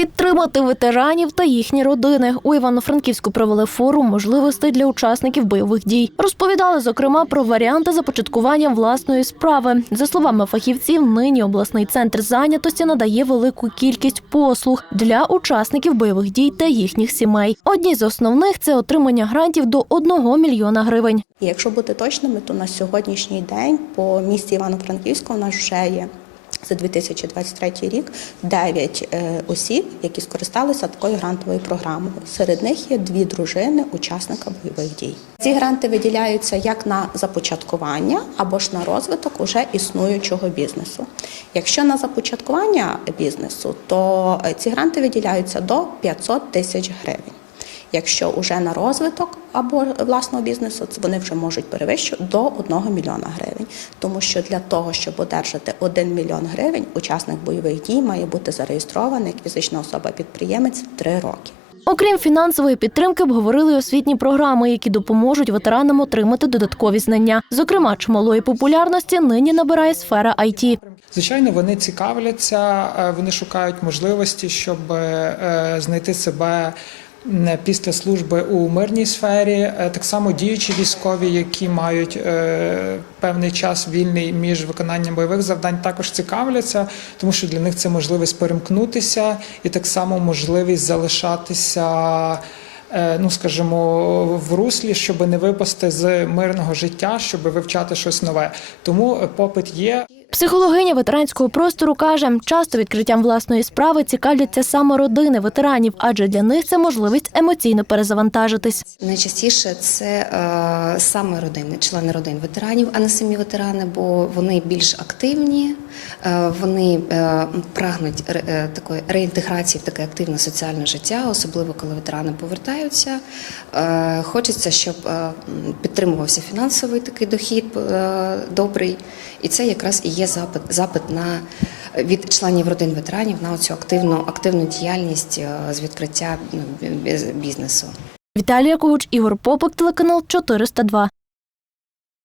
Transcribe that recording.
Підтримати ветеранів та їхні родини у Івано-Франківську провели форум можливостей для учасників бойових дій. Розповідали зокрема про варіанти започаткування власної справи. За словами фахівців, нині обласний центр зайнятості надає велику кількість послуг для учасників бойових дій та їхніх сімей. Одні з основних це отримання грантів до 1 мільйона гривень. Якщо бути точними, то на сьогоднішній день по місті Івано-Франківська у нас вже є за 2023 рік 9 е, осіб, які скористалися такою грантовою програмою. Серед них є дві дружини учасника бойових дій. Ці гранти виділяються як на започаткування або ж на розвиток уже існуючого бізнесу. Якщо на започаткування бізнесу, то е, ці гранти виділяються до 500 тисяч гривень. Якщо вже на розвиток або власного бізнесу, це вони вже можуть перевищувати до 1 мільйона гривень. Тому що для того, щоб одержати 1 мільйон гривень, учасник бойових дій має бути зареєстрований як фізична особа-підприємець 3 роки. Окрім фінансової підтримки, обговорили й освітні програми, які допоможуть ветеранам отримати додаткові знання. Зокрема, чималої популярності нині набирає сфера IT. Звичайно, вони цікавляться, е, вони шукають можливості, щоб е, знайти себе після служби у мирній сфері. Е, Так само діючі військові, які мають е, певний час вільний між виконанням бойових завдань, також цікавляться, тому що для них це можливість перемкнутися і так само можливість залишатися. е, Ну, скажімо, в руслі, щоб не випасти з мирного життя, щоб вивчати щось нове. Тому е, попит є. Психологиня ветеранського простору каже, часто відкриттям власної справи цікавляться саме родини ветеранів, адже для них це можливість емоційно перезавантажитись. Найчастіше це е, саме родини, члени родин ветеранів, а не самі ветерани, бо вони більш активні, е, вони е, прагнуть е, такої реінтеграції в таке активне соціальне життя, особливо коли ветерани повертаються. Е, хочеться, щоб е, підтримувався фінансовий такий дохід е, добрий, і це якраз і є запит, запит на від членів родин ветеранів на цю активну активну діяльність е, з відкриття ну, бізнесу. Віталія Ковуч, Ігор Попик, телеканал 402.